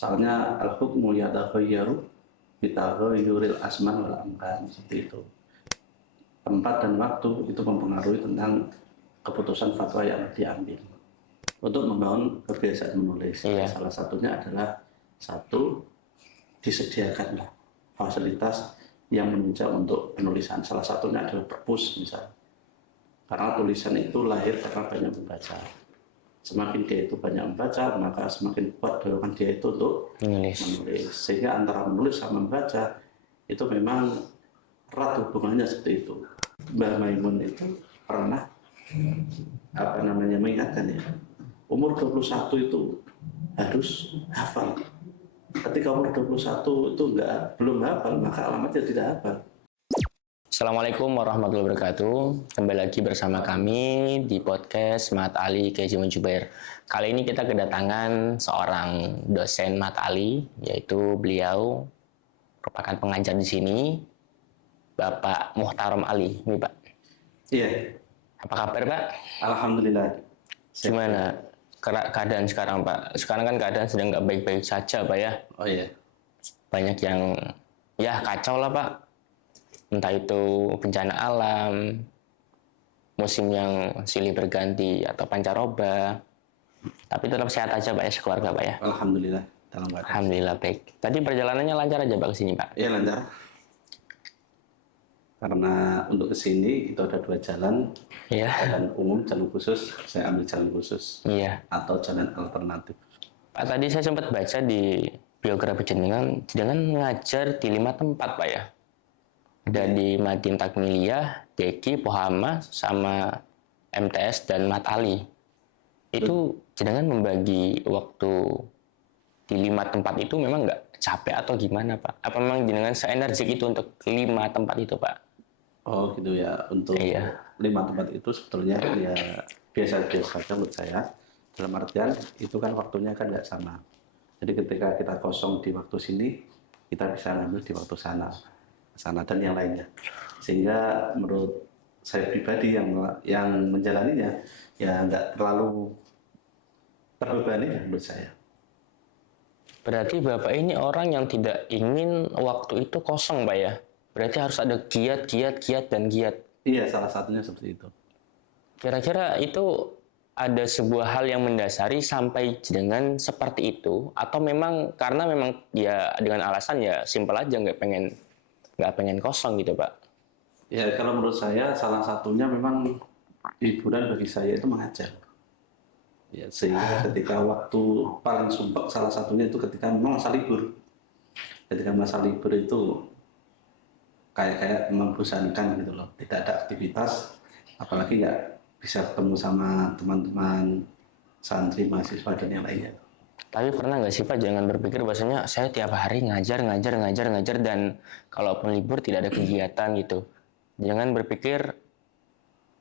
Soalnya al-hukmu yataghayyaru bitaghayyuril asman wal amkan, seperti itu. Tempat dan waktu itu mempengaruhi tentang keputusan fatwa yang diambil. Untuk membangun kebiasaan menulis, salah satunya adalah satu, disediakanlah fasilitas yang menunjang untuk penulisan. Salah satunya adalah perpus misalnya. Karena tulisan itu lahir karena banyak membaca. Semakin dia itu banyak membaca, maka semakin kuat dorongan dia itu untuk menulis. Sehingga antara menulis sama membaca itu memang erat hubungannya seperti itu. Mbah Maimun itu pernah mengingatkan ya, umur 21 itu harus hafal. Ketika umur 21 itu belum hafal, maka alamatnya tidak hafal. Assalamualaikum warahmatullahi wabarakatuh. Kembali lagi bersama kami di podcast Mat Ali K. Jubair. Kali ini kita kedatangan seorang dosen Mat Ali, yaitu beliau merupakan pengajar di sini, Bapak Muhtarom Ali. Ini Pak. Iya. Apa kabar Pak? Alhamdulillah. Gimana keadaan sekarang Pak? Sekarang kan keadaan sedang nggak baik-baik saja Pak ya. Oh iya. Banyak yang ya kacau lah Pak. Entah itu bencana alam, musim yang silih berganti atau pancaroba. Tapi tetap sehat aja Pak ya sekeluarga Pak ya. Alhamdulillah. Alhamdulillah baik. Tadi perjalanannya lancar aja Pak ke sini Pak? Iya lancar. Karena untuk ke sini itu ada dua jalan, jalan umum, jalan khusus. Saya ambil jalan khusus, atau jalan alternatif. Pak, tadi saya sempat baca di biografi jenengan ngajar di 5 tempat Pak ya. Ada di Madin Takmiliyah, Deki, Pohama, sama MTS dan Mat Ali. Itu jenengan membagi waktu di 5 tempat itu memang nggak capek atau gimana Pak? Apa memang jenengan seenergik itu untuk 5 tempat itu Pak? Oh gitu ya, untuk 5 tempat itu sebetulnya ya biasa-biasa saja menurut saya. Dalam artian itu kan waktunya kan nggak sama. Jadi ketika kita kosong di waktu sini, kita bisa ngambil di waktu sana dan yang lainnya. Sehingga menurut saya pribadi yang menjalaninya ya nggak terlalu terbebani menurut saya. Berarti Bapak ini orang yang tidak ingin waktu itu kosong Pak ya? Berarti harus ada giat, dan giat. Iya, salah satunya seperti itu. Kira-kira itu ada sebuah hal yang mendasari sampai dengan seperti itu, atau memang karena memang ya dengan alasan ya simpel aja nggak pengen kosong gitu Pak? Ya kalau menurut saya salah satunya memang hiburan bagi saya itu mengajar. Ya, sehingga ketika waktu paling sumpek salah satunya itu ketika memang masa libur. Ketika masa libur itu kayak membosankan gitu loh, tidak ada aktivitas, apalagi nggak bisa ketemu sama teman-teman santri, mahasiswa dan yang lainnya. Tapi pernah nggak sih Pak jangan berpikir bahwasanya saya tiap hari ngajar dan kalaupun libur tidak ada kegiatan gitu. Jangan berpikir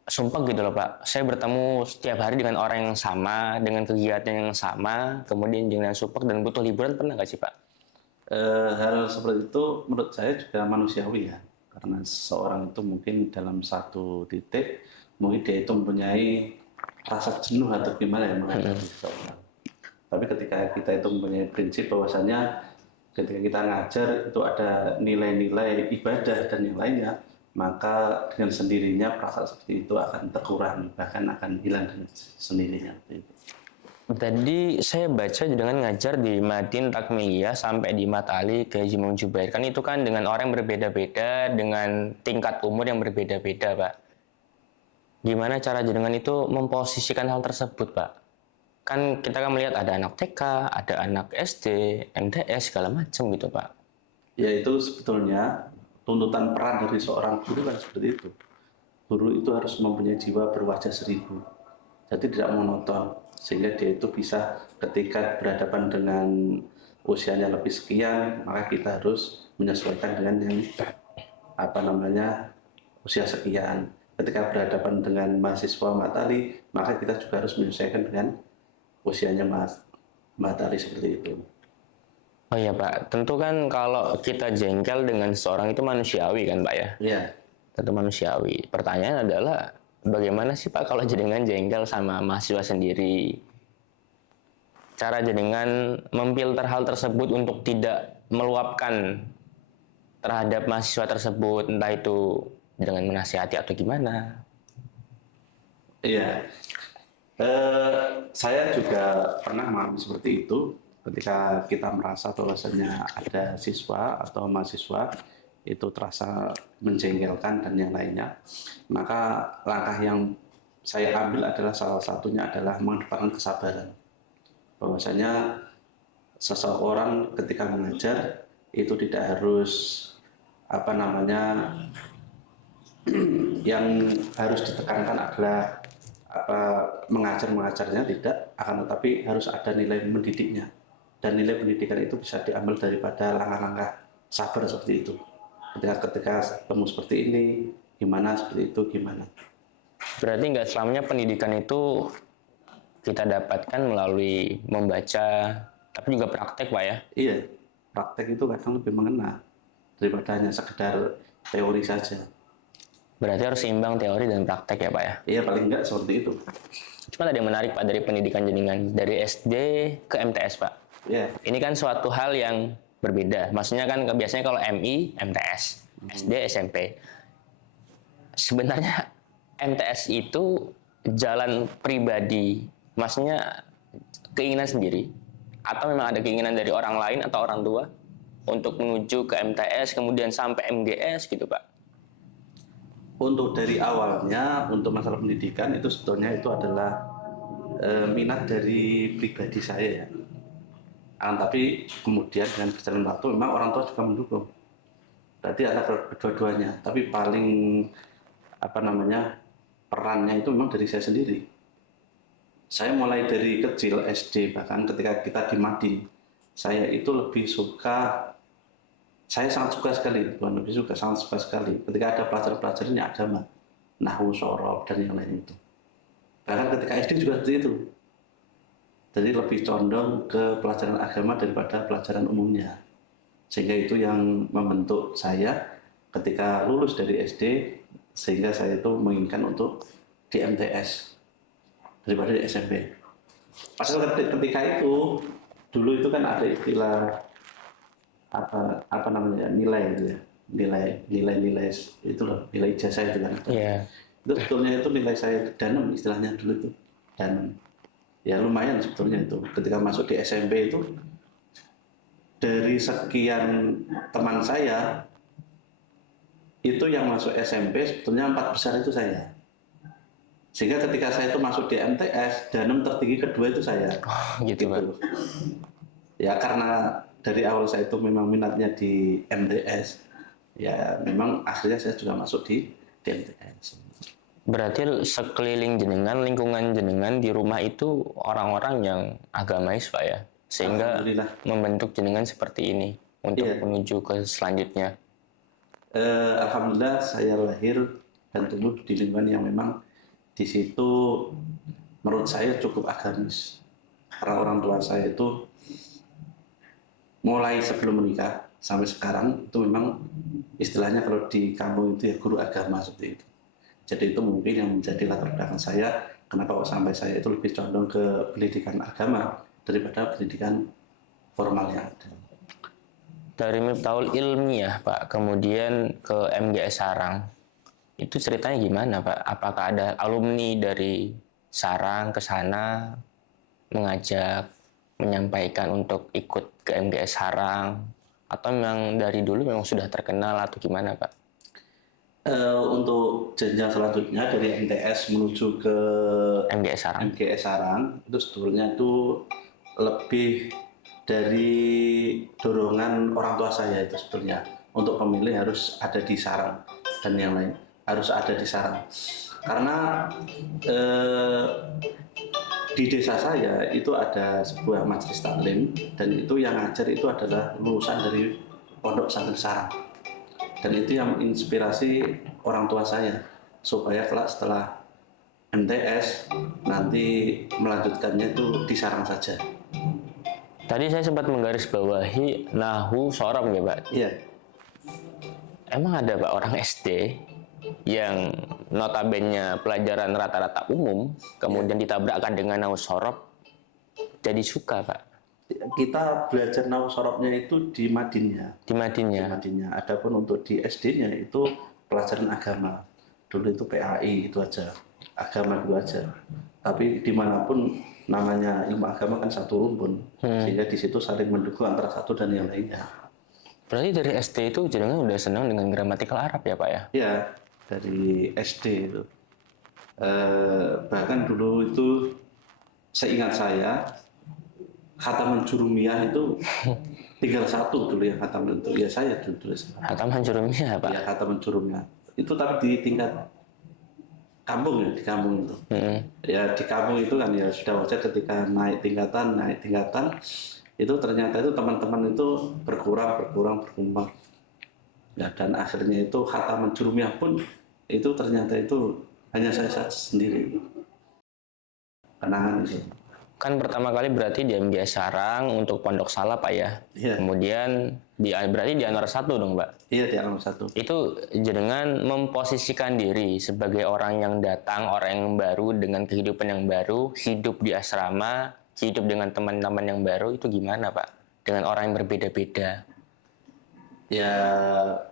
sumpah gitu loh Pak, saya bertemu setiap hari dengan orang yang sama, dengan kegiatan yang sama, kemudian dengan sumpah dan butuh liburan, pernah nggak sih Pak? Hal seperti itu menurut saya juga manusiawi ya, karena seorang itu mungkin dalam satu titik mungkin dia itu mempunyai rasa jenuh atau gimana ya menghadapi seseorang. Tapi ketika kita itu mempunyai prinsip bahwasanya ketika kita ngajar itu ada nilai-nilai ibadah dan yang lainnya, maka dengan sendirinya perasaan seperti itu akan terkurangi, bahkan akan hilang dengan sendirinya. Tadi saya baca dengan ngajar di Madin Takmiliyah sampai di Mat Ali ke Jubair. Kan itu kan dengan orang yang berbeda-beda, dengan tingkat umur yang berbeda-beda, Pak. Gimana cara jenengan itu memposisikan hal tersebut, Pak? Kan kita kan melihat ada anak TK, ada anak SD, MTS, segala macam gitu, Pak. Ya itu sebetulnya tuntutan peran dari seorang guru kan seperti itu. Guru itu harus mempunyai jiwa berwajah 1000. Jadi tidak monoton, sehingga dia itu bisa ketika berhadapan dengan usianya lebih sekian, maka kita harus menyesuaikan dengan yang usia sekian. Ketika berhadapan dengan mahasiswa matali, maka kita juga harus menyesuaikan dengan usianya matali seperti itu. Oh iya Pak, tentu kan kalau kita jengkel dengan seseorang itu manusiawi kan Pak ya? Iya. Tentu manusiawi. Pertanyaan adalah, bagaimana sih Pak kalau jenengan jengkel sama mahasiswa sendiri? cara jenengan memfilter hal tersebut untuk tidak meluapkan terhadap mahasiswa tersebut, entah itu dengan menasihati atau gimana? Iya. Saya juga pernah mengalami seperti itu ketika kita merasa bahwasanya ada siswa atau mahasiswa itu terasa menjengkelkan dan yang lainnya, maka langkah yang saya ambil adalah salah satunya adalah mengedepankan kesabaran. Bahwasanya seseorang ketika mengajar itu tidak harus yang harus ditekankan adalah mengajarnya tidak, akan tetapi harus ada nilai mendidiknya, dan nilai pendidikan itu bisa diambil daripada langkah-langkah sabar seperti itu. Ketika ketemu seperti ini gimana, seperti itu gimana. Berarti nggak selamanya pendidikan itu kita dapatkan melalui membaca, tapi juga praktek, Pak ya? Iya, praktek itu kadang lebih mengena daripada hanya sekedar teori saja. Berarti harus seimbang teori dan praktek ya Pak ya? Iya, paling enggak seperti itu. Cuma ada yang menarik Pak dari pendidikan jenengan, dari SD ke MTS Pak. Iya. Ini kan suatu hal yang berbeda. Maksudnya kan biasanya kalau MI, MTS, SD, SMP. Sebenarnya MTS itu jalan pribadi, maksudnya keinginan sendiri, atau memang ada keinginan dari orang lain atau orang tua untuk menuju ke MTS, kemudian sampai MGS gitu Pak? Untuk dari awalnya, untuk masalah pendidikan itu sebetulnya itu adalah minat dari pribadi saya ya. Tapi kemudian dengan berjalan waktu memang orang tua juga mendukung. Berarti ada kedua-duanya. Tapi paling perannya itu memang dari saya sendiri. Saya mulai dari kecil SD, bahkan ketika kita di Madin, saya itu lebih suka. Saya sangat suka sekali, sangat suka sekali ketika ada pelajaran-pelajaran agama, nahwu, shoroh, dan yang lain itu. Bahkan ketika SD juga seperti itu. Jadi lebih condong ke pelajaran agama daripada pelajaran umumnya. Sehingga itu yang membentuk saya ketika lulus dari SD, sehingga saya itu menginginkan untuk di MTS daripada di SMP. Padahal ketika itu, dulu itu kan ada istilah nilai gitu ya, nilai itu loh, nilai ijazah itu kan. Yeah. Itu sebetulnya itu nilai saya danem, istilahnya dulu itu danem. Ya lumayan sebetulnya itu. Ketika masuk di SMP itu, dari sekian teman saya itu yang masuk SMP sebetulnya 4 besar itu saya. Sehingga ketika saya itu masuk di MTS, danem tertinggi kedua itu saya. Gitu. Pak. Ya karena dari awal saya itu memang minatnya di MTS, ya memang akhirnya saya juga masuk di MTS. Berarti sekeliling jenengan, lingkungan jenengan di rumah itu orang-orang yang agamais Pak ya? Sehingga membentuk jenengan seperti ini untuk menuju ke selanjutnya. Alhamdulillah saya lahir dan tumbuh di lingkungan yang memang di situ menurut saya cukup agamis. Karena orang tua saya itu mulai sebelum menikah sampai sekarang itu memang istilahnya kalau di kampung itu ya guru agama seperti itu. Jadi itu mungkin yang menjadi latar belakang saya kenapa kok sampai saya itu lebih condong ke pendidikan agama daripada pendidikan formal yang ada. Dari Miftahul Ilmiah Pak, kemudian ke MGS Sarang, itu ceritanya gimana Pak? Apakah ada alumni dari Sarang ke sana mengajak, menyampaikan untuk ikut ke MGS Sarang, atau memang dari dulu memang sudah terkenal atau gimana Pak? Untuk jenjang selanjutnya dari MTS menuju ke MGS Sarang itu sebetulnya itu lebih dari dorongan orang tua saya itu sebetulnya untuk pemilih harus ada di Sarang dan yang lain harus ada di Sarang karena di desa saya itu ada sebuah majelis taklim dan itu yang ngajar itu adalah lulusan dari Pondok Pesantren Sarang dan itu yang menginspirasi orang tua saya supaya kelak setelah MTS nanti melanjutkannya itu di Sarang saja. Tadi saya sempat menggarisbawahi nahwu shoroh ya Pak? Iya. Emang ada Pak orang SD yang notabene pelajaran rata-rata umum kemudian ditabrakkan dengan nahwu shoroh? jadi suka Pak Kita belajar nahwu sorobnya itu di Madinnya. di Madinnya? Adapun untuk di SD-nya itu pelajaran agama. Dulu itu PAI itu aja, agama itu aja. Tapi dimanapun namanya ilmu agama kan satu rumpun, sehingga di situ saling mendukung antara satu dan yang lainnya. Berarti dari SD itu jenengan udah senang dengan gramatikal Arab ya Pak ya? Ya, dari SD itu. Bahkan dulu itu seingat saya khataman jurumiyah itu tinggal satu dulu yang khataman itu. Ya saya dulu tulis. Hataman jurumiyah Pak? Ya khataman jurumiyah. Itu tapi di tingkat kampung ya, di kampung itu. Ya di kampung itu kan ya sudah wajar ketika naik tingkatan, itu ternyata itu teman-teman itu berkurang. Ya, dan akhirnya itu khataman jurumiyah pun itu ternyata itu hanya saya sendiri. Kenangan itu. Kan pertama kali berarti di MGS Sarang untuk Pondok Salap Pak ya? Iya. Kemudian berarti di Anwar 1 dong Pak? Iya, di alam satu. Itu jenengan memposisikan diri sebagai orang yang datang, orang yang baru dengan kehidupan yang baru, hidup di asrama, hidup dengan teman-teman yang baru, itu gimana Pak? Dengan orang yang berbeda-beda. Ya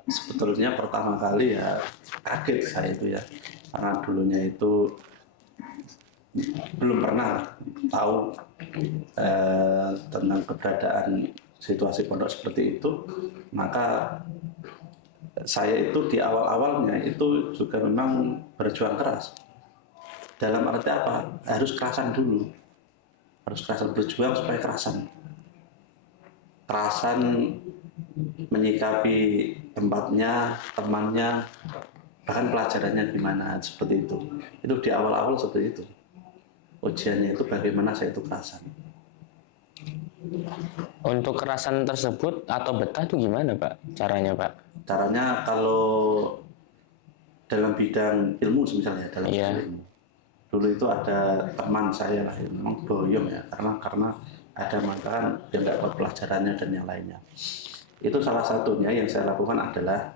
sebetulnya pertama kali ya kaget saya itu ya, karena dulunya itu belum pernah tahu tentang keberadaan situasi pondok seperti itu. Maka saya itu di awal-awalnya itu juga memang berjuang keras. Dalam arti apa? Harus kerasan dulu. Harus kerasan berjuang supaya kerasan menyikapi tempatnya, temannya, bahkan pelajarannya gimana, seperti itu. Itu di awal-awal seperti itu. Ujiannya itu bagaimana saya itu kerasan. Untuk kerasan tersebut atau betah itu gimana Pak? Caranya Pak? Caranya kalau dalam bidang ilmu misalnya, dalam bidang ilmu. Dulu itu ada teman saya lah, memang boyong ya, karena ada makanan yang nggak tahu pelajarannya dan yang lainnya. Itu salah satunya yang saya lakukan adalah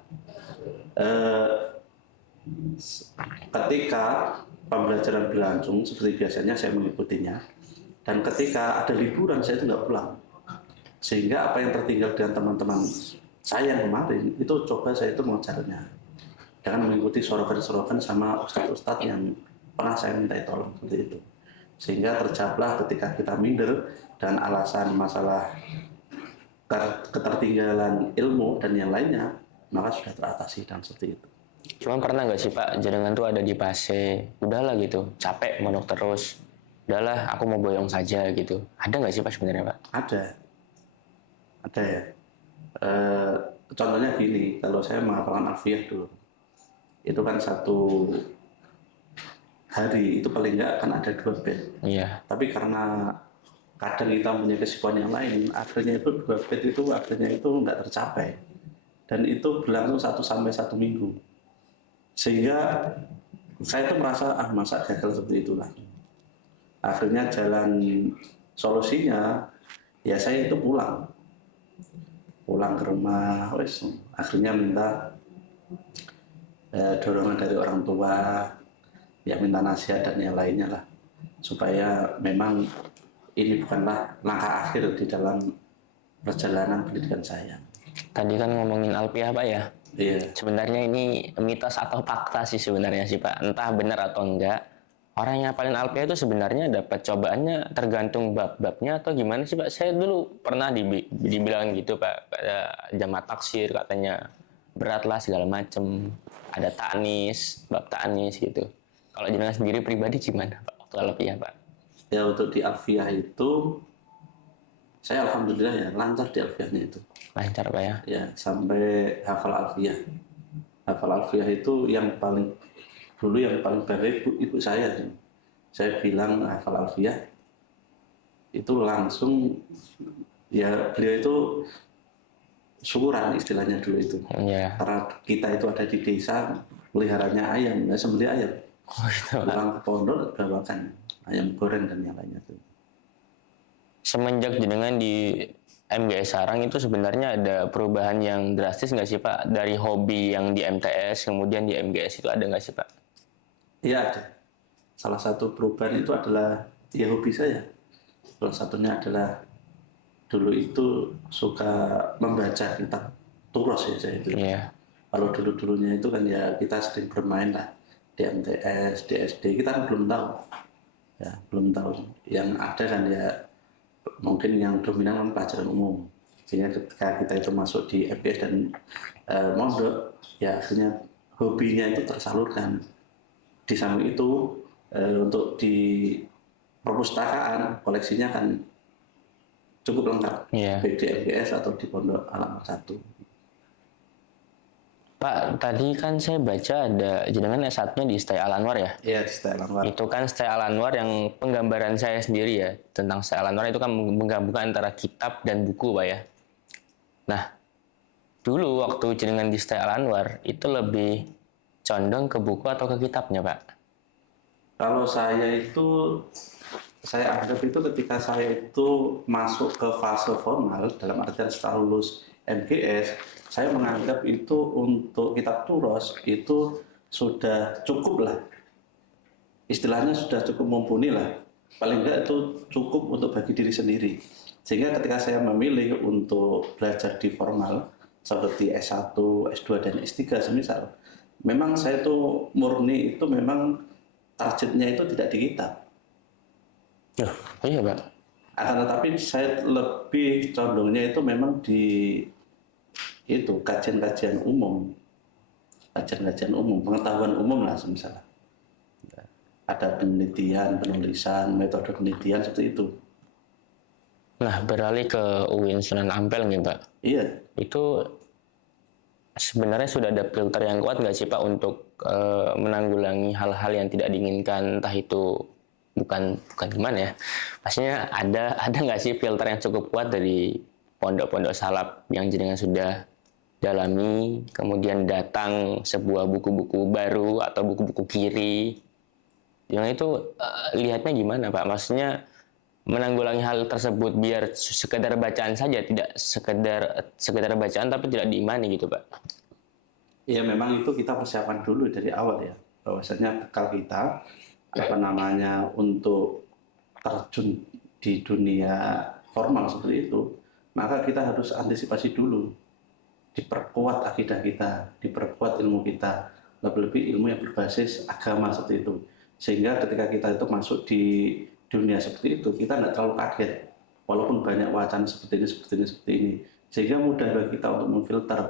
ketika pembelajaran berlangsung seperti biasanya saya mengikutinya, dan ketika ada liburan saya itu nggak pulang, sehingga apa yang tertinggal dengan teman-teman saya yang kemarin itu coba saya itu mengejarnya dengan mengikuti sorogan-sorogan sama ustadz-ustadz yang pernah saya minta tolong seperti itu, sehingga terjawablah ketika kita minder dan alasan masalah ketertinggalan ilmu dan yang lainnya, maka sudah teratasi dan seperti itu. Cuma pernah nggak sih Pak, jenengan tuh ada di fase, udahlah gitu, capek mondok terus, udahlah aku mau boyong saja gitu. Ada nggak sih Pak sebenarnya Pak? Ada ya. Contohnya gini, kalau saya menghafalkan alfiyah dulu, itu kan satu hari itu paling nggak kan ada 2 bait. Iya. Tapi karena kadang kita punya kesibukan yang lain, akhirnya itu 2 bait itu akhirnya itu nggak tercapai, dan itu berlangsung 1 sampai 1 minggu, sehingga saya itu merasa masa gagal seperti itulah. Akhirnya jalan solusinya ya saya itu pulang ke rumah, akhirnya minta dorongan dari orang tua, ya minta nasihat dan yang lainnya lah, supaya memang ini bukanlah langkah akhir di dalam perjalanan pendidikan saya. Tadi kan ngomongin alfiah Pak ya? Iya. Sebenarnya ini mitos atau fakta sih sebenarnya sih Pak, entah benar atau enggak. Orang yang hafalin alfiah itu sebenarnya dapat cobaannya tergantung bab-babnya atau gimana sih Pak? Saya dulu pernah dibilang gitu Pak, pada jamaah taksir katanya berat lah segala macem, ada ta'nis, bab ta'nis gitu. Kalau jenengan sendiri pribadi gimana Pak waktu alfiah Pak? Ya untuk di alfiyah itu saya alhamdulillah ya lancar di alfiyahnya itu. Lancar Pak ya? Ya sampai hafal alfiyah. Hafal alfiyah itu yang paling baik ibu saya. Saya bilang hafal alfiyah itu langsung ya beliau itu syukuran istilahnya dulu itu. Iya. Karena kita itu ada di desa peliharanya ayam, ya sembelih ayam. Oh, gitu, Pak. Pulang ke pondok bawakan ayam goreng dan yang lainnya tuh. Semenjak jenengan di MGS Sarang itu sebenarnya ada perubahan yang drastis nggak sih Pak? Dari hobi yang di MTS kemudian di MGS itu ada nggak sih Pak? Iya ada. Salah satu perubahan itu adalah ya hobi saya. Salah satunya adalah dulu itu suka membaca kitab Turos ya saya itu. Iya. Kalau dulu-dulunya itu kan ya kita sering bermain lah di MTS, di SD, kita kan belum tahu. Ya, belum tahu. Yang ada kan ya mungkin yang dominan kan pelajaran umum. Sehingga ketika kita itu masuk di FPS dan mondok, ya akhirnya hobinya itu tersalurkan. Di samping itu untuk di perpustakaan koleksinya kan cukup lengkap, Iya. baik di MTS atau di Pondok Alamat 1. Pak, tadi kan saya baca ada jenengan S1-nya di Stai Al Anwar ya? Iya, di Style Anwar. Itu kan Stai Al Anwar yang penggambaran saya sendiri ya tentang Stai Al Anwar itu kan menggabungkan antara kitab dan buku, Pak ya. Nah, dulu waktu jenengan di Stai Al Anwar itu lebih condong ke buku atau ke kitabnya, Pak? Kalau saya anggap itu ketika saya itu masuk ke fase formal dalam artian setelah lulus MGS, saya menganggap itu untuk kitab Turos itu sudah cukup lah, istilahnya sudah cukup mumpuni lah, paling enggak itu cukup untuk bagi diri sendiri. Sehingga ketika saya memilih untuk belajar di formal seperti S1, S2 dan S3 semisal, memang saya itu murni itu memang targetnya itu tidak di kitab. Oh iya, Pak. Akan tetapi saya lebih condongnya itu memang di itu kajian-kajian umum, pengetahuan umum lah semisal. Ada penelitian, penulisan, metode penelitian seperti itu. Nah, beralih ke UIN Sunan Ampel nih, Pak. Iya, Itu sebenarnya sudah ada filter yang kuat nggak sih, Pak, untuk menanggulangi hal-hal yang tidak diinginkan, entah itu bukan gimana ya. Pastinya ada nggak sih filter yang cukup kuat dari pondok-pondok salaf yang jenengan sudah dalami, kemudian datang sebuah buku-buku baru atau buku-buku kiri, yang itu lihatnya gimana, Pak? Maksudnya menanggulangi hal tersebut biar sekedar bacaan saja, tidak sekedar bacaan tapi tidak diimani gitu, Pak. ya memang itu kita persiapan dulu dari awal ya. Bahwasanya bekal kita untuk terjun di dunia formal seperti itu, maka kita harus antisipasi dulu, diperkuat akidah kita, diperkuat ilmu kita, lebih-lebih ilmu yang berbasis agama seperti itu. Sehingga ketika kita itu masuk di dunia seperti itu, kita tidak terlalu kaget, walaupun banyak wacana seperti ini. Sehingga mudah bagi kita untuk memfilter,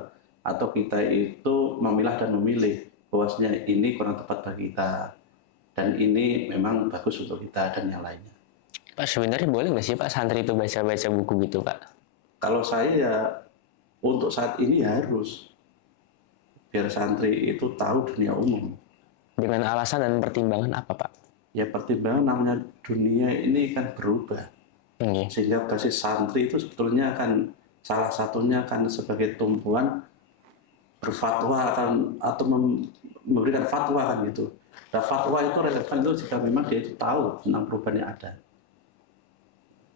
atau kita itu memilah dan memilih, bahwasanya ini kurang tepat bagi kita, dan ini memang bagus untuk kita, dan yang lainnya. Pak, sebenarnya boleh nggak sih, Pak, santri itu baca-baca buku gitu, Pak? Kalau saya ya, untuk saat ini harus, biar santri itu tahu dunia umum. Dengan alasan dan pertimbangan apa, Pak? Ya pertimbangan namanya dunia ini kan berubah. Oke. Sehingga basis santri itu sebetulnya kan salah satunya kan sebagai tumpuan berfatwa atau memberikan fatwa kan gitu. Nah, fatwa itu relevan itu jika memang dia itu tahu tentang perubahan yang ada.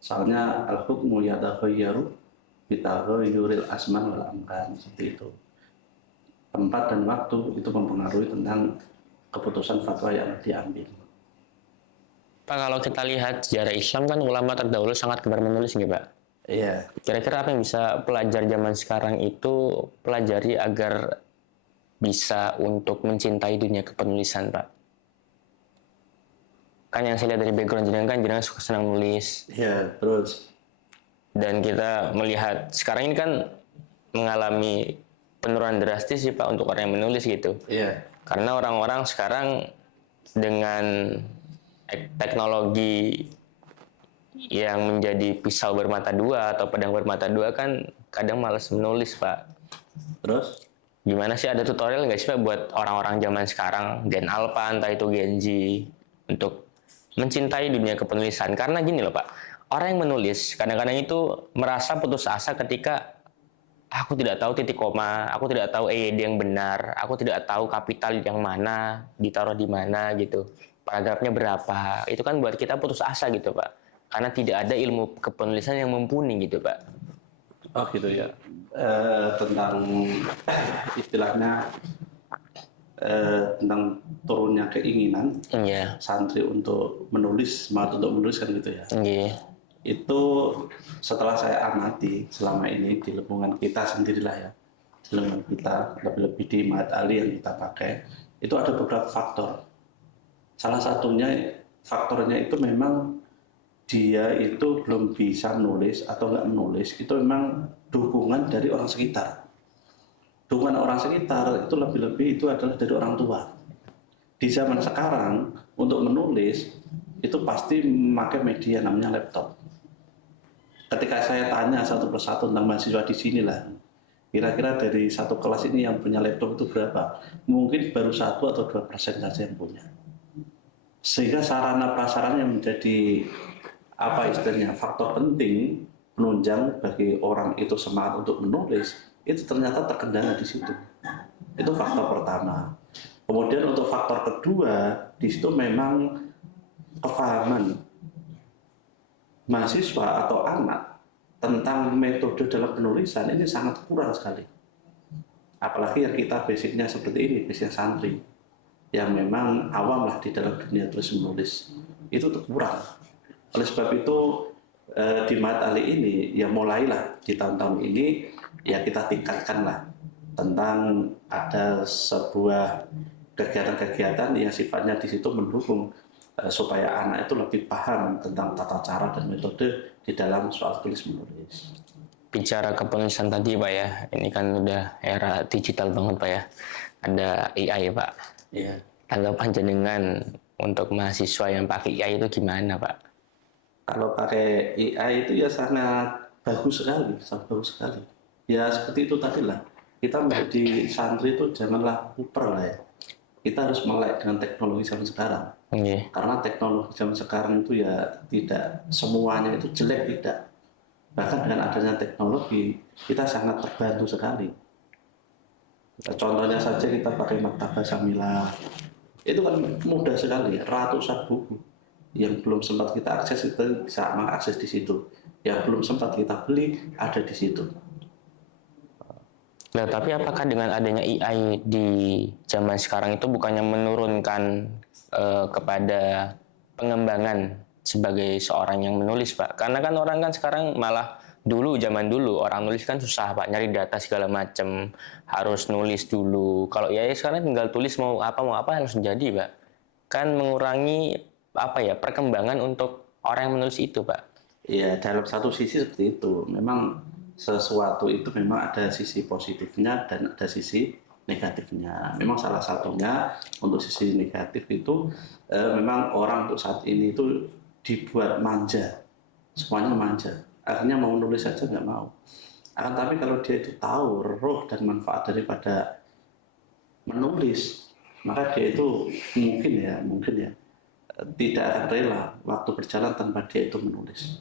Soalnya al-hukmu yataghayyaru bitaghayyuril asman wal amkan, seperti itu. Tempat dan waktu itu mempengaruhi tentang keputusan fatwa yang diambil. Pak, kalau kita lihat sejarah Islam kan ulama terdahulu sangat gemar menulis nih, Pak. Iya. Kira-kira apa yang bisa pelajar zaman sekarang itu pelajari agar bisa untuk mencintai dunia kepenulisan, Pak? Kan yang saya lihat dari background jenengan suka senang nulis. Iya, terus. Dan kita melihat sekarang ini kan mengalami penurunan drastis sih, Pak, untuk orang yang menulis gitu. Iya. Karena orang-orang sekarang dengan teknologi yang menjadi pisau bermata dua atau pedang bermata dua kan kadang malas menulis, Pak. Terus? Gimana sih, ada tutorial nggak sih, Pak, buat orang-orang zaman sekarang, Gen Alpha, entah itu Gen Z, untuk mencintai dunia kepenulisan? Karena gini loh, Pak, orang yang menulis kadang-kadang itu merasa putus asa ketika aku tidak tahu titik koma, aku tidak tahu EYD yang benar, aku tidak tahu kapital yang mana, ditaruh di mana gitu, paragrafnya berapa. Itu kan buat kita putus asa gitu, Pak. Karena tidak ada ilmu kepenulisan yang mumpuni gitu, Pak. Oh gitu ya. Tentang istilahnya tentang turunnya keinginan Iya. santri untuk menulis, semangat untuk menulis kan gitu ya. Iya. itu setelah saya amati selama ini di lingkungan kita sendirilah ya, di lingkungan kita, lebih-lebih di Mahat Ali yang kita pakai, itu ada beberapa faktor. Salah satunya faktornya itu memang dia itu belum bisa nulis atau nggak menulis, itu memang dukungan dari orang sekitar. Dukungan orang sekitar itu lebih-lebih itu adalah dari orang tua. Di zaman sekarang untuk menulis itu pasti memakai media namanya laptop. Ketika saya tanya satu persatu tentang mahasiswa di sini lah, kira-kira dari satu kelas ini yang punya laptop itu berapa? Mungkin baru 1 atau 2% saja yang punya. Sehingga sarana prasarana yang menjadi apa istilahnya faktor penting penunjang bagi orang itu semangat untuk menulis itu ternyata terkendala di situ. Itu faktor pertama. Kemudian untuk faktor kedua di situ memang kefahaman mahasiswa atau anak tentang metode dalam penulisan ini sangat kurang sekali. Apalagi yang kita basicnya seperti ini, basic santri yang memang awam lah di dalam dunia tulis menulis itu kurang. Oleh sebab itu di Mahat Ali ini ya mulailah di tahun-tahun ini ya kita tingkatkanlah tentang ada sebuah kegiatan-kegiatan yang sifatnya di situ mendukung supaya anak itu lebih paham tentang tata cara dan metode di dalam soal tulis menulis. Bicara kepenulisan tadi Pak ya, ini kan udah era digital banget Pak ya, ada AI Pak. Ya. Tanggapan jenengan untuk mahasiswa yang pakai AI itu gimana Pak? Kalau pakai AI itu ya sangat bagus sekali, sangat bagus sekali. Ya seperti itu tadi lah, kita menjadi santri itu janganlah kuper lah ya. Kita harus melek dengan teknologi zaman sekarang. Okay. Karena teknologi zaman sekarang itu ya tidak semuanya itu jelek, tidak. Bahkan dengan adanya teknologi, kita sangat terbantu sekali. Contohnya saja kita pakai Maktabah Syamilah. Itu kan mudah sekali, ratusan buku. Yang belum sempat kita akses, kita bisa mengakses di situ. Yang belum sempat kita beli, ada di situ. Nah, tapi apakah dengan adanya AI di zaman sekarang itu bukannya menurunkan kepada pengembangan sebagai seorang yang menulis, Pak? Karena kan orang kan sekarang malah zaman dulu orang nulis kan susah, Pak, nyari data segala macam, harus nulis dulu. Kalau AI sekarang tinggal tulis mau apa langsung jadi, Pak. Kan mengurangi perkembangan untuk orang yang menulis itu, Pak. Iya, dalam satu sisi seperti itu. Memang sesuatu itu memang ada sisi positifnya dan ada sisi negatifnya. Memang salah satunya untuk sisi negatif itu memang orang untuk saat ini itu dibuat manja, semuanya manja. Akhirnya mau nulis saja nggak mau. Akan tapi kalau dia itu tahu roh dan manfaat daripada menulis, maka dia itu mungkin ya tidak akan rela waktu berjalan tanpa dia itu menulis.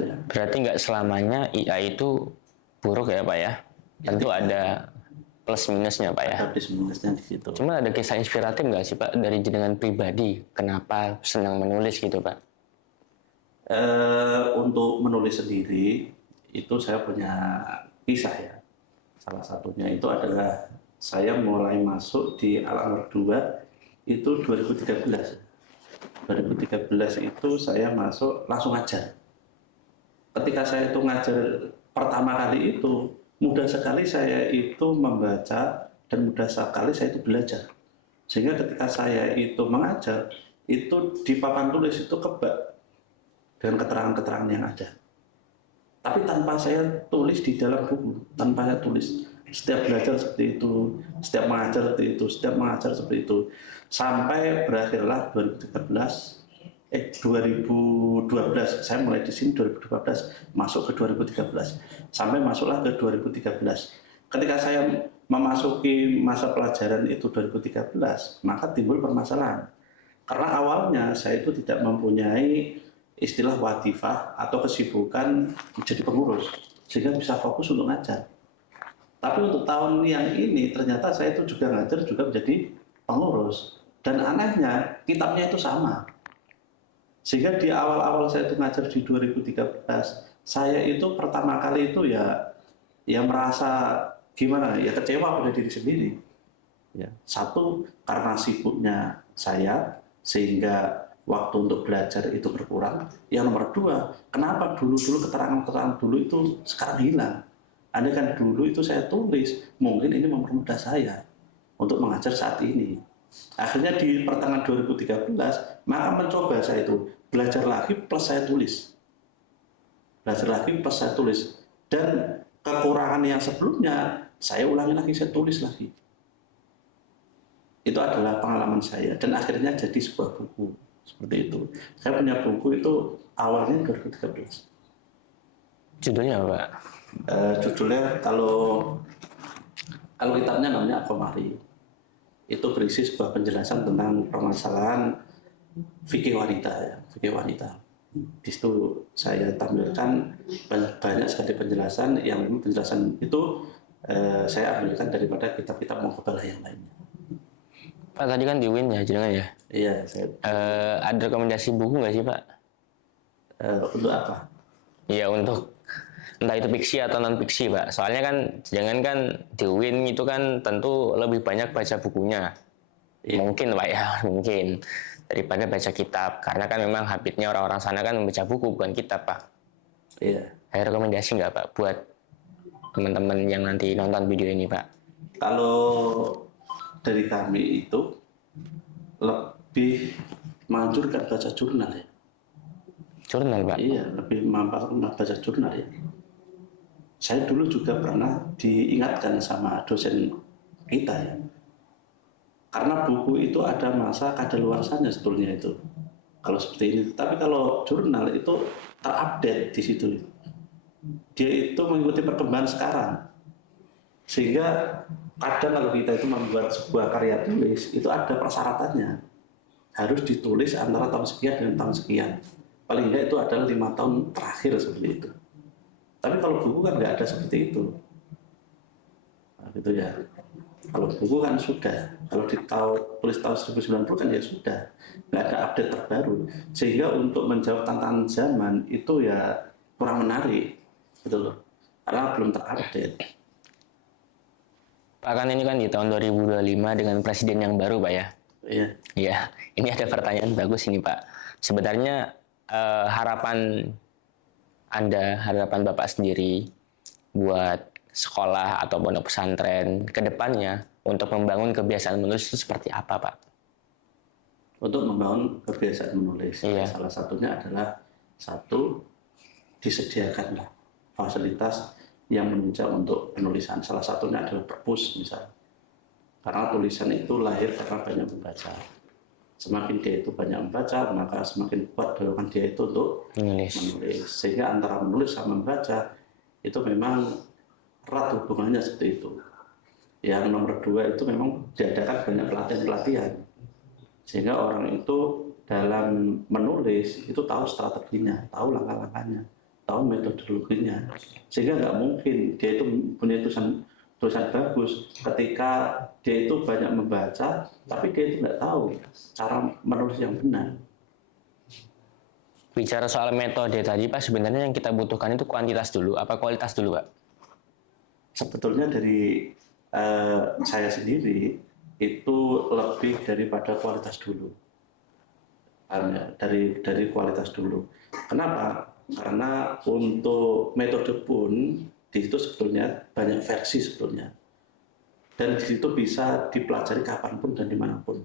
Berarti nggak selamanya AI itu buruk ya Pak ya? Tentu ada plus minusnya Pak ya? Ada plus minusnya di situ. Cuma ada kisah inspiratif nggak sih Pak dari jenengan pribadi? Kenapa senang menulis gitu Pak? Untuk menulis sendiri, itu saya punya kisah ya. Salah satunya itu adalah saya mulai masuk di Al-Anwar 2 itu 2013. 2013 itu saya masuk langsung ngajar. Ketika saya itu ngajar pertama kali itu, mudah sekali saya itu membaca dan mudah sekali saya itu belajar. Sehingga ketika saya itu mengajar, itu di papan tulis itu kebak dengan keterangan-keterangan yang ada. Tapi tanpa saya tulis di dalam buku, tanpa saya tulis. Setiap belajar seperti itu, setiap mengajar seperti itu, setiap mengajar seperti itu. Sampai berakhirlah 2012, saya mulai di sini 2012, masuk ke 2013, sampai masuklah ke 2013. Ketika saya memasuki masa pelajaran itu 2013, maka timbul permasalahan. Karena awalnya saya itu tidak mempunyai istilah wadifah atau kesibukan menjadi pengurus, sehingga bisa fokus untuk ngajar. Tapi untuk tahun yang ini ternyata saya itu juga ngajar juga menjadi pengurus. Dan anehnya kitabnya itu sama. Sehingga di awal-awal saya itu ngajar di 2013, saya itu pertama kali itu ya merasa gimana ya, kecewa pada diri sendiri. Ya, satu karena sibuknya saya sehingga waktu untuk belajar itu berkurang. Yang nomor dua, kenapa dulu-dulu keterangan-keterangan dulu itu sekarang hilang? Andai kan dulu itu saya tulis, mungkin ini mempermudah saya untuk mengajar saat ini. Akhirnya di pertengahan 2013, maka mencoba saya itu belajar lagi plus saya tulis. Belajar lagi plus saya tulis. Dan kekurangan yang sebelumnya, saya ulangi lagi, saya tulis lagi. Itu adalah pengalaman saya. Dan akhirnya jadi sebuah buku. Seperti itu. Saya punya buku itu awalnya 2013. Judulnya apa, Pak? Judulnya kalau kitabnya namanya Akomari. Itu berisi sebuah penjelasan tentang permasalahan fikih wanita ya, fikih wanita. Di situ saya tampilkan banyak sekali penjelasan yang penjelasan itu saya ambilkan daripada kitab-kitab Muqabalah yang lainnya. Pak tadi kan di UIN ya, jangan ya? Iya, saya. Ada rekomendasi buku nggak sih, Pak? Untuk apa? Ya untuk entah itu fiksi atau non fiksi, Pak. Soalnya kan jangan kan di UIN itu kan tentu lebih banyak baca bukunya. Iya. Mungkin, Pak ya, mungkin daripada baca kitab. Karena kan memang habitnya orang-orang sana kan membaca buku bukan kitab, Pak. Iya. Ada rekomendasi nggak, Pak, buat teman-teman yang nanti nonton video ini, Pak? Kalau dari kami itu lebih menganjurkan baca jurnal ya. Jurnal, Pak? Iya, lebih baca jurnal ya. Saya dulu juga pernah diingatkan sama dosen kita ya. Karena buku itu ada masa kadaluarsanya sebetulnya itu. Kalau seperti ini, tapi kalau jurnal itu terupdate di situ. Dia itu mengikuti perkembangan sekarang. Sehingga kadang kalau kita itu membuat sebuah karya tulis, itu ada persyaratannya. Harus ditulis antara tahun sekian dengan tahun sekian. Paling tidak itu adalah 5 tahun terakhir seperti itu. Tapi kalau buku kan nggak ada seperti itu. Nah, gitu ya. Kalau buku kan sudah. Kalau tulis tahun 1090 kan ya sudah. Nggak ada update terbaru. Sehingga untuk menjawab tantangan zaman itu ya kurang menarik. Gitu loh. Karena belum terupdate. Pak, kan ini kan di tahun 2025 dengan presiden yang baru, Pak ya? Iya. Iya, ini ada pertanyaan bagus ini, Pak. Sebenarnya harapan Anda, harapan Bapak sendiri buat sekolah atau pondok pesantren ke depannya untuk membangun kebiasaan menulis itu seperti apa, Pak? Untuk membangun kebiasaan menulis, Iya. salah satunya adalah satu, disediakanlah fasilitas yang menunjang untuk penulisan. Salah satunya adalah perpus misalnya. Karena tulisan itu lahir karena banyak membaca. Semakin dia itu banyak membaca, maka semakin kuat dorongan dia itu untuk Menulis. Sehingga antara menulis sama membaca itu memang erat hubungannya seperti itu. Yang nomor dua itu memang diadakan banyak pelatihan-pelatihan. Sehingga orang itu dalam menulis itu tahu strateginya, tahu langkah-langkahnya, tahu metodologinya. Sehingga nggak mungkin dia itu punya tulisan bagus ketika dia itu banyak membaca, tapi dia itu nggak tahu cara menulis yang benar. Bicara soal metode tadi, Pak, sebenarnya yang kita butuhkan itu kuantitas dulu, apa kualitas dulu, Pak? Sebetulnya dari saya sendiri itu lebih daripada kualitas dulu. Dari kualitas dulu. Kenapa? Karena untuk metode pun di situ sebetulnya banyak versi sebetulnya, dan di situ bisa dipelajari kapanpun dan dimanapun.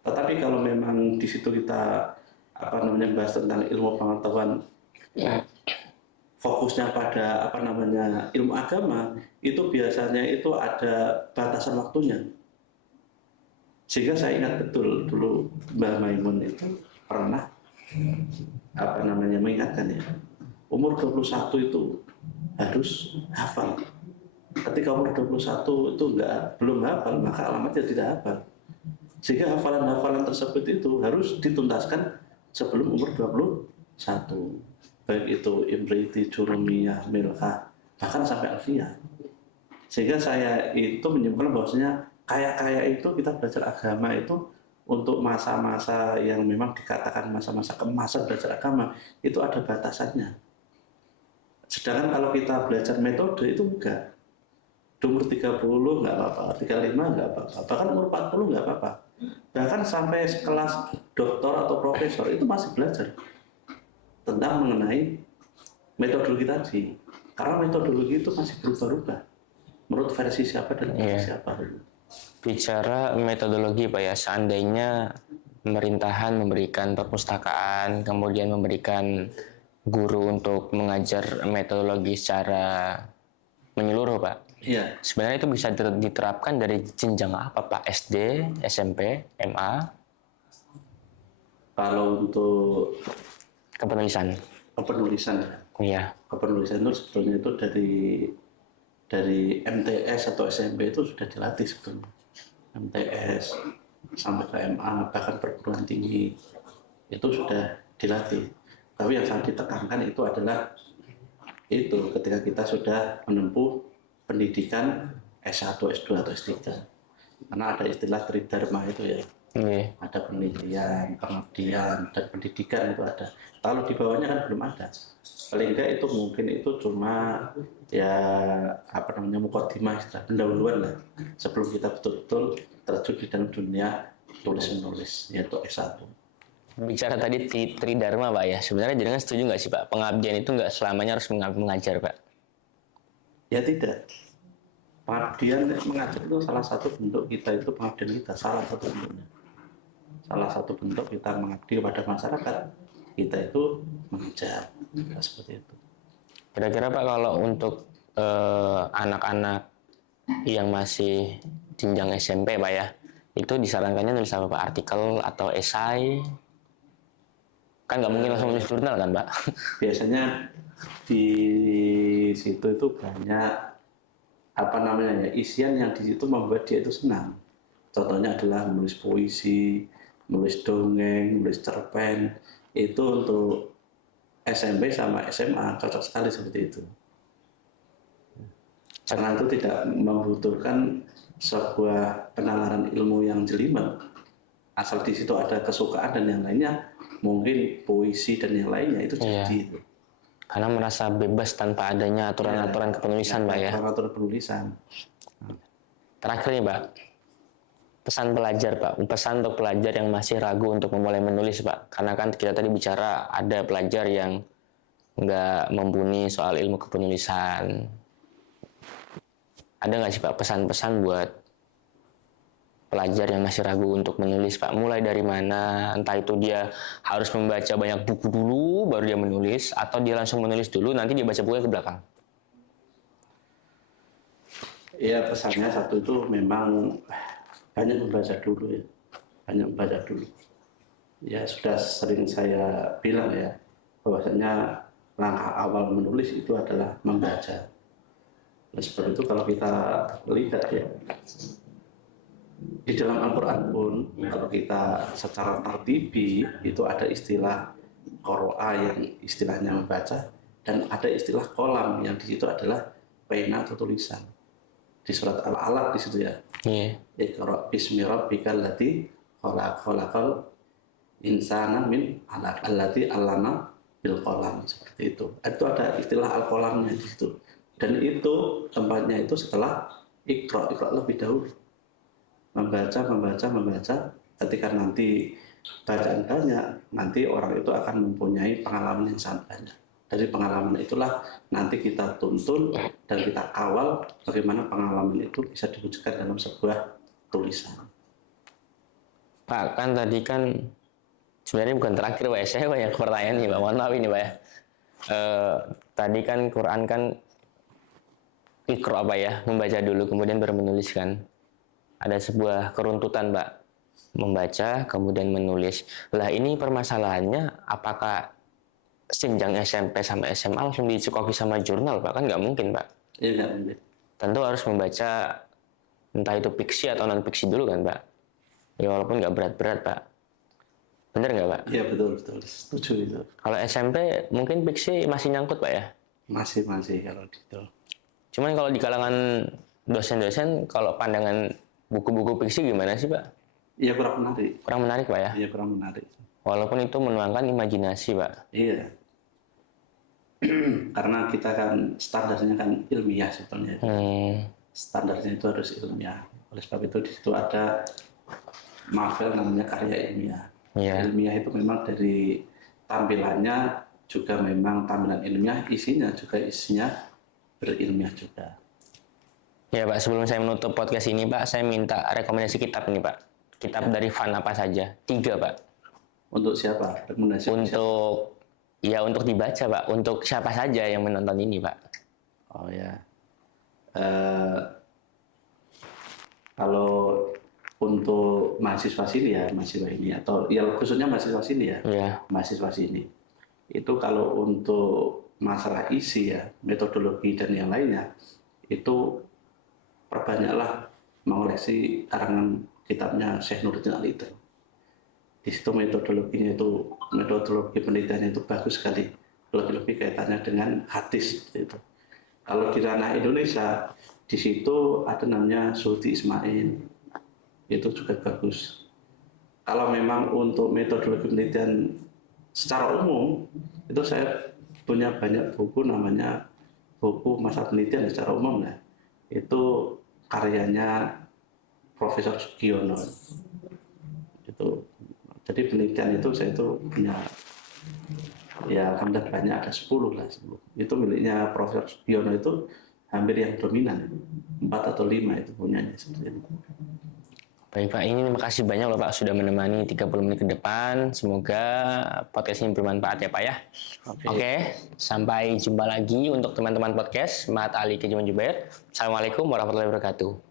Tetapi kalau memang di situ kita bahas tentang ilmu pengetahuan, fokusnya pada ilmu agama, itu biasanya itu ada batasan waktunya. Sehingga saya ingat betul dulu Mbah Maimun itu pernah mengingatkan ya, umur 21 itu harus hafal. Ketika umur 21 itu belum hafal, maka alamatnya tidak hafal. Sehingga hafalan-hafalan tersebut itu harus dituntaskan sebelum umur 21. Baik itu Imriti, Jurumiyah, Milkah, bahkan sampai Alfiyah. Sehingga saya itu menyimpulkan bahwasanya kaya itu kita belajar agama itu untuk masa-masa yang memang dikatakan masa-masa kemasan belajar agama itu ada batasannya. Sedangkan kalau kita belajar metode itu enggak. Di umur 30 enggak apa-apa, 35 enggak apa-apa, bahkan umur 40 enggak apa-apa. Bahkan sampai kelas doktor atau profesor itu masih belajar tentang mengenai metodologi tadi. Karena metodologi itu masih berubah-ubah. Menurut versi siapa dan versi siapa. Bicara metodologi Pak ya, seandainya pemerintahan memberikan perpustakaan, kemudian memberikan guru untuk mengajar metodologi secara menyeluruh Pak. Iya. Sebenarnya itu bisa diterapkan dari jenjang apa Pak? SD, SMP, MA? Kalau untuk Kepenulisan. kepenulisan ya. Iya. Kepenulisan itu sebetulnya itu dari MTS atau SMP itu sudah dilatih sebetulnya. MTS sampai ke MA bahkan perguruan tinggi itu sudah dilatih. Tapi yang sangat ditekankan itu adalah itu ketika kita sudah menempuh pendidikan S1, S2 atau S3. Karena ada istilah tridharma itu ya. Ada penelitian, pengabdian, dan pendidikan itu ada. Kalau di bawahnya kan belum ada. Paling enggak itu mungkin itu cuma ya apa namanya mukadimah, pendahuluan lah sebelum kita betul-betul terjun di dalam dunia tulis menulis yaitu S1. Bicara tadi tridharma Pak ya, sebenarnya jenengan setuju nggak sih Pak? Pengabdian itu nggak selamanya harus mengajar Pak? Ya tidak. Pengabdian mengajar itu salah satu bentuk kita, itu pengabdian kita, salah satu bentuknya. Salah satu bentuk kita mengabdi kepada masyarakat, kita itu mengajar, seperti itu. Kira-kira Pak kalau untuk anak-anak yang masih jenjang SMP Pak ya, itu disarankannya nulis apa Pak? Artikel atau esai? Kan nggak mungkin langsung nulis jurnal kan Pak? Biasanya di situ itu banyak apa namanya ya, isian yang di situ membuat dia itu senang. Contohnya adalah menulis puisi, menulis dongeng, menulis cerpen. Itu untuk SMP sama SMA cocok sekali seperti itu. Karena itu tidak membutuhkan sebuah penalaran ilmu yang jelimet. Asal di situ ada kesukaan dan yang lainnya, mungkin puisi dan yang lainnya itu jadi. Itu. Karena merasa bebas tanpa adanya aturan-aturan kepenulisan Pak ya. Aturan penulisan. Terakhir nih Pak, pesan pelajar Pak, pesan untuk pelajar yang masih ragu untuk memulai menulis Pak. Karena kan kita tadi bicara ada pelajar yang nggak mumpuni soal ilmu kepenulisan. Ada nggak sih Pak pesan-pesan buat pelajar yang masih ragu untuk menulis Pak? Mulai dari mana? Entah itu dia harus membaca banyak buku dulu baru dia menulis, atau dia langsung menulis dulu nanti dia baca bukunya ke belakang? Iya, pesannya satu itu memang banyak membaca dulu ya. Banyak membaca dulu. Ya sudah sering saya bilang ya, bahwasanya langkah awal menulis itu adalah membaca. Oleh sebab itu kalau kita lihat ya, di dalam Al-Quran pun kalau kita secara tartibi itu ada istilah qoro'a yang istilahnya membaca, dan ada istilah kolam yang di situ adalah pena atau tulisan. Di surat Al-Alaq di situ ya. Iqra bismi rabbikal ladzi khalaqal insana min 'alaq allati 'allama bil qalam, seperti itu. Itu ada istilah al-qalamnya di situ. Dan itu tempatnya itu setelah Iqra lebih dahulu. Membaca. Ketika nanti bacaan banyak, nanti orang itu akan mempunyai pengalaman yang sangat banyak. Dari pengalaman itulah nanti kita tuntun dan kita kawal bagaimana pengalaman itu bisa diwujudkan dalam sebuah tulisan. Pak, kan tadi kan sebenarnya bukan terakhir Pak ya, saya banyak pertanyaan nih Pak, mohon maaf ini Pak ya. Tadi kan Quran kan Iqra Pak ya, membaca dulu kemudian baru menulis kan. Ada sebuah keruntutan Pak, membaca kemudian menulis. Lah ini permasalahannya apakah jenjang SMP sama SMA langsung dicukupi sama jurnal Pak? Kan nggak mungkin Pak. Iya, nggak mungkin. Tentu harus membaca entah itu fiksi atau non fiksi dulu kan Pak. Ya walaupun nggak berat-berat Pak. Bener nggak Pak? Iya betul, setuju itu. Kalau SMP mungkin fiksi masih nyangkut Pak ya? Masih kalau gitu. Cuman kalau di kalangan dosen-dosen, kalau pandangan buku-buku fiksi gimana sih Pak? Iya kurang menarik. Kurang menarik Pak ya? Iya kurang menarik. Walaupun itu menuangkan imajinasi Pak. Iya. Karena kita kan standarnya kan ilmiah sebetulnya. Standarnya itu harus ilmiah. Oleh sebab itu di situ ada Marvel namanya karya ilmiah. Iya. Ilmiah itu memang dari tampilannya juga memang tampilan ilmiah, isinya berilmiah juga. Ya Pak, sebelum saya menutup podcast ini Pak, saya minta rekomendasi kitab ini Pak. Kitab dari Van apa saja? 3 Pak. Untuk siapa? Rekomendasi Untuk dibaca Pak. Untuk siapa saja yang menonton ini Pak. Oh ya. Kalau untuk mahasiswa ini atau ya khususnya mahasiswa sini ya, Iya. mahasiswa sini. Itu kalau untuk masalah isi ya, metodologi dan yang lainnya, itu perbanyaklah mengoleksi karangan kitabnya Syekh Nuruddin Al-Idraq. Di situ metodologi penelitiannya itu bagus sekali, lebih-lebih kaitannya dengan hadis seperti itu. Kalau di ranah Indonesia, di situ ada namanya Sulti Ismail, itu juga bagus. Kalau memang untuk metodologi penelitian secara umum, itu saya punya banyak buku, namanya buku masa penelitian secara umum ya. Itu karyanya Profesor Sugiono. Itu jadi penelitian itu saya itu punya, ya alhamdulillah banyak, ada 10 lah. 10. Itu miliknya Profesor Sugiono, itu hampir yang dominan, 4 atau 5 itu punyanya seperti itu. Baik Pak, ini terima kasih banyak loh Pak sudah menemani 30 menit ke depan. Semoga podcast ini bermanfaat ya Pak ya. Oke, sampai jumpa lagi untuk teman-teman podcast. Mahat Ali Kejuman Jubair. Assalamualaikum warahmatullahi wabarakatuh.